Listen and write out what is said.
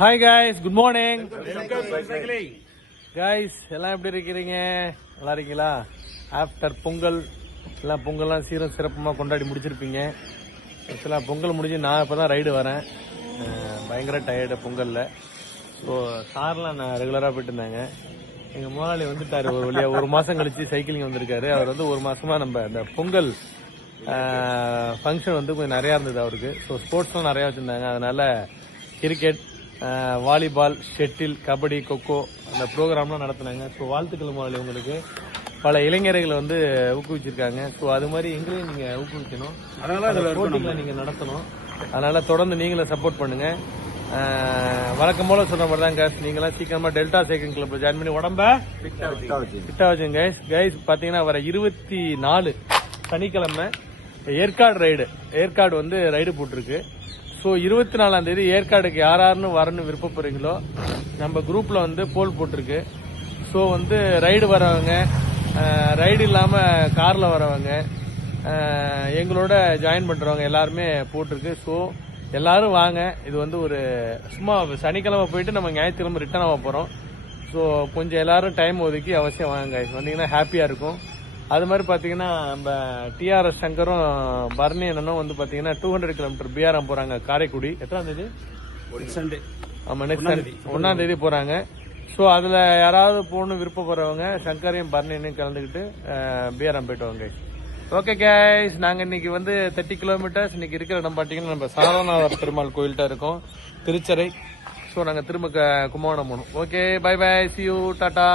Hi guys, good morning guys. எல்லாம் எப்படி இருக்கிறீங்க? நல்லா இருக்கீங்களா? ஆஃப்டர் பொங்கல் எல்லாம் பொங்கல்லாம் சீரம் சிறப்பமாக கொண்டாடி முடிச்சிருப்பீங்க. ஆக்சுவலாக பொங்கல் முடிஞ்சு நான் இப்போ தான் ரைடு வரேன். பயங்கர டயர்டு பொங்கலில். ஸோ கார்லாம் நான் ரெகுலராக போயிட்டு இருந்தாங்க. எங்கள் முதலாளி வந்துட்டார் ஒரு வழியாக. ஒரு மாதம் கழிச்சு சைக்கிளிங் வந்திருக்காரு. அவர் வந்து ஒரு மாதமாக நம்ம இந்த பொங்கல் ஃபங்க்ஷன் வந்து கொஞ்சம் நிறையா இருந்தது அவருக்கு. ஸோ ஸ்போர்ட்ஸ்லாம் நிறையா வச்சுருந்தாங்க. அதனால் cricket, volleyball, shuttle, kabaddi, kho kho அந்த ப்ரோக்ராம்லாம் நடத்தினாங்க. ஸோ வாழ்த்துக்கள் முதலாளி. உங்களுக்கு பல இளைஞர்களை வந்து ஊக்குவிச்சிருக்காங்க. ஸோ அது மாதிரி எங்களையும் நீங்கள் ஊக்குவிக்கணும். அதனால் போட்டிகளை நீங்கள் நடத்தணும். அதனால் தொடர்ந்து நீங்களும் சப்போர்ட் பண்ணுங்கள். வழக்கம் போல சொன்ன மாதிரி தான் கேஸ். நீங்களாம் சீக்கிரமாக டெல்டா சைக்கிள் கிளப்பில் ஜாயின் பண்ணி உடம்ப ஃபிட்டா வச்சுங்க கைஸ். கைஸ் பார்த்தீங்கன்னா வர 24 சனிக்கிழமை ஏற்காடு ரைடு. ஏற்காடு வந்து ரைடு போட்டிருக்கு. ஸோ 24ஆம் தேதி ஏற்காடுக்கு யாராருன்னு வரணும்னு விருப்பப்படுறீங்களோ நம்ம குரூப்பில் வந்து போல் போட்டிருக்கு. ஸோ வந்து ரைடு வரவங்க, ரைடு இல்லாமல் காரில் வரவங்க, எங்களோட ஜாயின் பண்ணுறவங்க எல்லாருமே போட்டிருக்கு. ஸோ எல்லாரும் வாங்க. இது வந்து ஒரு சும்மா சனிக்கிழமை போயிட்டு நம்ம ஞாயிற்றுக்கிழமை ரிட்டர்ன் ஆக போகிறோம். ஸோ கொஞ்சம் எல்லாரும் டைம் ஒதுக்கி அவசியம் வாங்க. வந்தீங்கன்னா ஹாப்பியாக இருக்கும். அது மாதிரி பார்த்தீங்கன்னா நம்ம டிஆர்எஸ் சங்கரும் பரணி அண்ணனும் வந்து பார்த்தீங்கன்னா 200 கிலோமீட்டர் பிஆர்எம் போகிறாங்க. காரைக்குடி எத்தனாம் தேதி? சண்டே. ஆமாம், நெக்ஸ்ட் சண்டே 1ஆம் தேதி போகிறாங்க. ஸோ அதில் யாராவது போகணும் விருப்பப்படுறவங்க சங்கரையும் பரணியனையும் கலந்துக்கிட்டு பிஆர்எம் போயிட்டு வாங்க. ஓகே கைஸ், நாங்கள் இன்னைக்கு வந்து 30 கிலோமீட்டர்ஸ். இன்னைக்கு இருக்கிற இடம் பார்த்தீங்கன்னா நம்ம சாரநாதர் பெருமாள் கோயில்கிட்ட இருக்கோம், திருச்சரை. ஸோ நாங்கள் திரும்ப கும்பகோணம் போகணும். Okay, bye bye, see you, tata.